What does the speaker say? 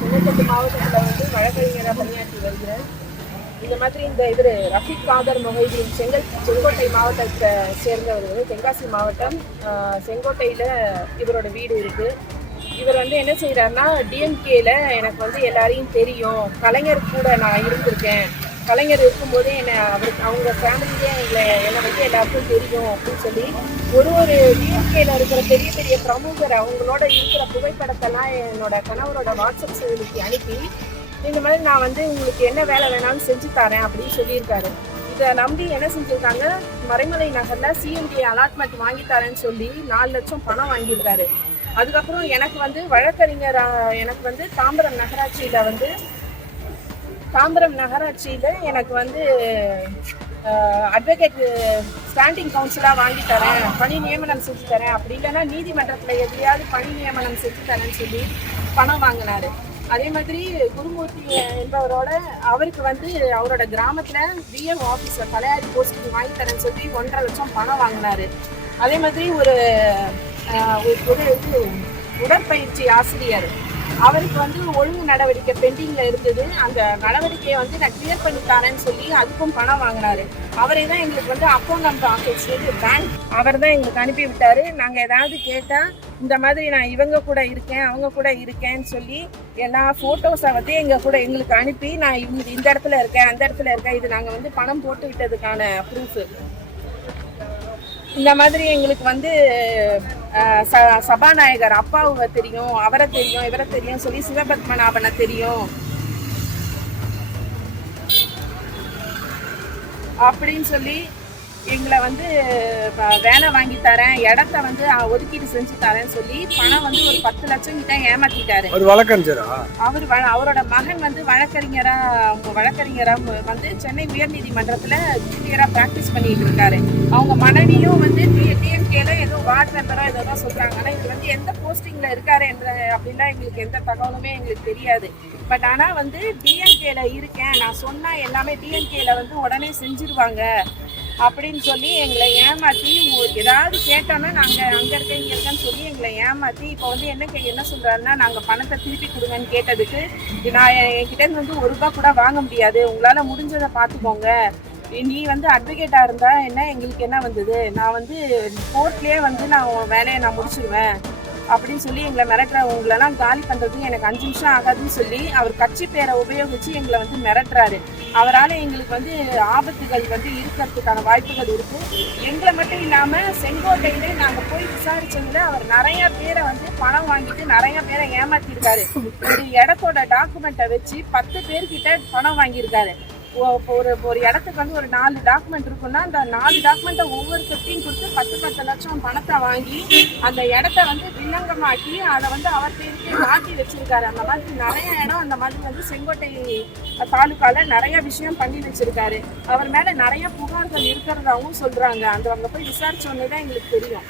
செங்கல்பட்டு மாவட்டத்தில் வந்து வழக்கறிஞராக பணியாற்றி வருகிறேன். இந்த மாதிரி இவர் ரஃபீக் காதர் மொஹிதீன் செங்கோட்டை மாவட்டத்தை சேர்ந்தவர். தென்காசி மாவட்டம் செங்கோட்டையில் இவரோட வீடு இருக்குது. இவர் வந்து என்ன செய்கிறாருன்னா, டிஎம்கேல எனக்கு வந்து எல்லாரையும் தெரியும், கலைஞர் கூட நான் இருந்திருக்கேன், கலைஞர் இருக்கும்போதே அவங்க ஃபேமிலியே என்னை வந்து எல்லாருக்கும் தெரியும் அப்படின்னு சொல்லி ஒரு டிஎம்கேல இருக்கிற பெரிய பெரிய பிரமுகர் அவங்களோட இருக்கிற புகைப்படத்தெல்லாம் என்னோட கணவரோட வாட்ஸ்அப் செயலிக்கு அனுப்பி, இந்த மாதிரி நான் வந்து உங்களுக்கு என்ன வேலை வேணாலும் செஞ்சு தரேன் அப்படின்னு சொல்லியிருக்காரு. இதை நம்பி என்ன செஞ்சுருக்காங்க, மறைமலை நகரில் சிஎம்டி அலாட்மெண்ட் வாங்கி தரேன்னு சொல்லி 4 லட்சம் பணம் வாங்கியிருக்காரு. அதுக்கப்புறம் எனக்கு வந்து வழக்கறிஞர் எனக்கு வந்து தாம்பரம் நகராட்சியில் எனக்கு வந்து அட்வொகேட் ஸ்டாண்டிங் கவுன்சிலாக வாங்கி தரேன், பணி நியமனம் செஞ்சு தரேன், அப்படி இல்லைன்னா நீதிமன்றத்தில் எதிரையாவது பணி நியமனம் செஞ்சு தரேன்னு சொல்லி பணம் வாங்கினார். அதே மாதிரி குருமூர்த்தி என்பவரோட அவருக்கு வந்து அவரோட கிராமத்தில் பிஎம் ஆஃபீஸர் தலையாரி போஸ்ட்டுக்கு வாங்கி தரேன்னு சொல்லி 1.5 லட்சம் பணம் வாங்கினார். அதே மாதிரி ஒரு உடற்பயிற்சி ஆசிரியர், அவருக்கு வந்து ஒழுங்கு நடவடிக்கை பெண்டிங்கில் இருந்தது, அந்த நடவடிக்கையை வந்து நான் கிளியர் பண்ணி தரேன்னு சொல்லி அதுக்கும் பணம் வாங்கினாரு. அவரே தான் எங்களுக்கு வந்து அக்கௌண்ட் நம்பர் ஆஃபீஸ்லேருந்து பேங்க் அவர் தான் எங்களுக்கு அனுப்பி விட்டார். நாங்கள் ஏதாவது கேட்டால் இந்த மாதிரி நான் இவங்க கூட இருக்கேன் அவங்க கூட இருக்கேன்னு சொல்லி எல்லா ஃபோட்டோஸை வந்து எங்களுக்கு அனுப்பி, நான் இந்த இடத்துல இருக்கேன் அந்த இடத்துல இருக்கேன், இது நாங்கள் வந்து பணம் போட்டு விட்டதுக்கான ப்ரூஃபு. இந்த மாதிரி எங்களுக்கு வந்து சபாநாயகர் அப்பாவை தெரியும், அவரை தெரியும், இவரை தெரியும் சொல்லி சிவபத்மநாபனை தெரியும் அப்படின்னு சொல்லி எங்களை வந்து வேலை வாங்கி தரேன், இடத்த வந்து ஒதுக்கீடு செஞ்சு தரேன்னு சொல்லி பணம் வந்து ஒரு 10 லட்சம் கிட்ட ஏமாத்திட்டாரு. அவரோட மகன் வந்து வழக்கறிஞரா வந்து சென்னை உயர்நீதிமன்றத்துல ஜூனியரா பிராக்டிஸ் பண்ணிட்டு இருக்காரு. அவங்க மனைவியும் வந்து டிஎம்கேல ஏதோ வார்டு மெம்பரோ ஏதோ தான் சொல்றாங்க. ஆனா இது வந்து எந்த போஸ்டிங்ல இருக்காரு அப்படின்னா எங்களுக்கு எந்த தகவலுமே எங்களுக்கு தெரியாது. பட் ஆனா வந்து டிஎம்கேல இருக்கேன், நான் சொன்னா எல்லாமே டிஎம்கேல வந்து உடனே செஞ்சிருவாங்க அப்படின்னு சொல்லி எங்களை ஏமாற்றி, ஏதாவது கேட்டோன்னா நாங்கள் அங்கே இருக்கேன் இங்கே இருக்கேன்னு சொல்லி எங்களை ஏமாற்றி இப்போ வந்து என்ன சொல்கிறாருன்னா, நாங்கள் பணத்தை திருப்பி கொடுங்கன்னு கேட்டதுக்கு, நான் என்கிட்டேருந்து வந்து ₹1 கூட வாங்க முடியாது, உங்களால் முடிஞ்சதை பார்த்துக்கோங்க, நீ வந்து அட்வொகேட்டாக இருந்தால் என்ன எங்களுக்கு என்ன வந்தது, நான் வந்து கோர்ட்லேயே வந்து நான் வேலையை நான் முடிச்சிடுவேன் அப்படின்னு சொல்லி எங்களை உங்களெல்லாம் காலி பண்ணுறதுக்கு எனக்கு 5 நிமிஷம் ஆகாதுன்னு சொல்லி அவர் கட்சி பேரை உபயோகித்து எங்களை வந்து மிரட்டுறாரு. அவரால் எங்களுக்கு வந்து ஆபத்துகள் வந்து இருக்கிறதுக்கான வாய்ப்புகள் இருக்குது. எங்களை மட்டும் இல்லாமல் செங்கோட்டையிலே நாங்கள் போய் விசாரித்ததில் அவர் நிறையா பேரை வந்து பணம் வாங்கிட்டு நிறையா பேரை ஏமாற்றிருக்காரு. ஒரு இடத்தோட டாக்குமெண்ட்டை வச்சு 10 பேர்கிட்ட பணம் வாங்கியிருக்காரு. ஒரு இடத்துக்கு வந்து ஒரு 4 டாக்குமெண்ட் இருக்குன்னா அந்த 4 டாக்குமெண்ட்டை ஒவ்வொருத்தையும் கொடுத்து 10 லட்சம் பணத்தை வாங்கி அந்த இடத்த வந்து வில்லங்கமாக்கி அதை வந்து அவர் பேருக்கு மாற்றி வச்சிருக்காரு. அந்த மாதிரி நிறைய இடம் அந்த மாதிரி வந்து செங்கோட்டை தாலுக்கால நிறைய விஷயம் பண்ணி வச்சிருக்காரு. அவர் மேல நிறைய புகார்கள் இருக்கிறதாவும் சொல்றாங்க. அங்க போய் விசாரிச்சோன்னே தான் எங்களுக்கு தெரியும்.